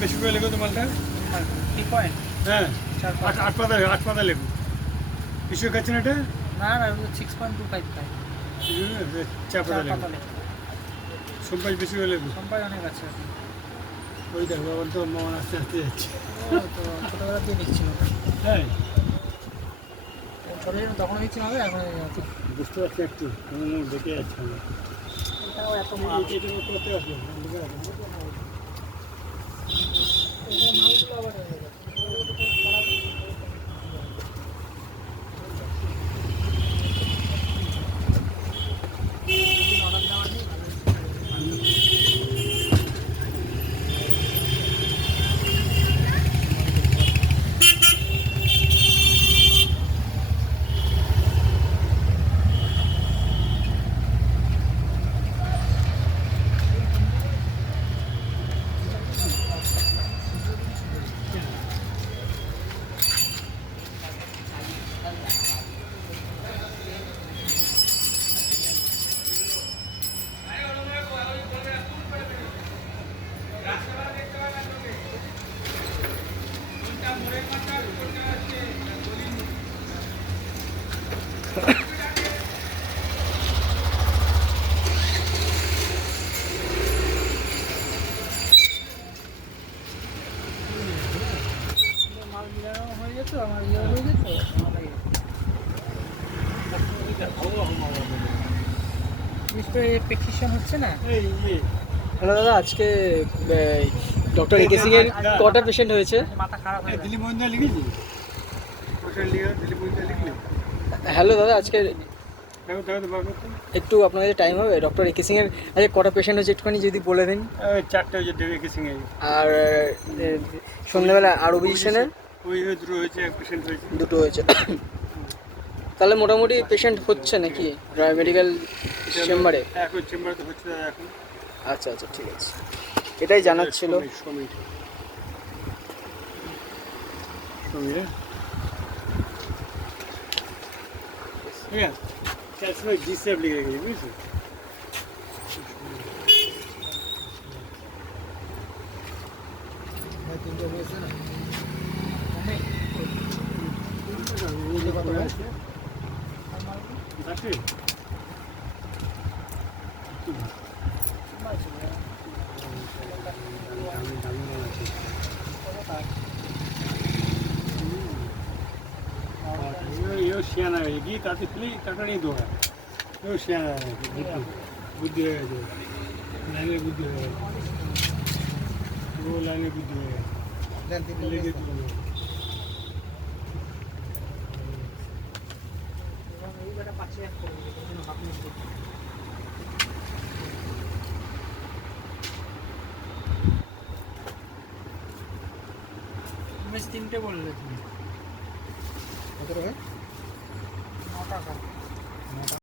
বেশি করে লেখো তো মালটা। 3 পয়েন্ট। হ্যাঁ, 4 আট পাতা লেখো। কিছু খাচ্ছে না এটা? না না, 6.25 খাই। চার পাতা 4 লেখো। পাতা লেখো। সোমবার বেশি করে লেখো। সম্পাই অনেক আছে এখন। ওই দেখো বাবার তো মন আস্তে আস্তে যাচ্ছে। ও তো ছোটোবেলা দিয়ে নিচ্ছিল ওটা। হ্যাঁ, ছোটো ছিল তখন নিচ্ছিল হবে, এখন বুঝতে পারছি একটু। আমার দেখে যাচ্ছে আমার। এটাও এত মাল। এটা করতে আসবে। এই মালগুলো আবার অর্ডার দেওয়া নেই। মাল মিলানো হয়ে যেত, আমার ইয়ে হয়ে যেত, আমার লাগে প্রেসক্রিপশন হচ্ছে না। এই হ্যালো দাদা, আজকে ডক্টর একে সিং এর কটা পেশেন্ট হয়েছে? মাথা খারাপ হয়ে দিলীপ মহিন্দা লিখেছি। ওটা লিখে দিলীপ মহিন্দা লিখলে। হ্যালো দাদা, আজকে দেখো দেখো তো বাবা তো। একটু আপনাদের টাইম হবে? ডক্টর একে সিং এর আজকে কটা পেশেন্ট হয়েছে একটুখানি যদি বলে দিন। চারটে হয়েছে দেবে কিসিং এ। আর সন্ধ্যাবেলা আর অভিজিৎসেনের ওই দুটো হয়েছে, এক পেশেন্ট হয়েছে। দুটো হয়েছে। তাহলে মোটামুটি পেশেন্ট হচ্ছে নাকি মেডিকেল চেম্বারে? এখন চেম্বারে তো হচ্ছে দাদা এখন। আচ্ছা আচ্ছা, ঠিক আছে, এটাই জানার ছিল। সমীর সমীর হ্যাঁ, সবসময় জিসেপ লিখে গেছি বুঝেছো। তিনটে হয়েছে না। আছে ये सियाना है ये ताते प्ली तकड़ी दो है ये सियाना है बुद्धि है जो लाने बुद्धि है वो लाने बुद्धि है लेके तो এই বেটা পাচ্ছে এক করে দিল, কোনো ভাব নেই। তুমি 3টে বললে তুমি। কত টাকা? 9 টাকা।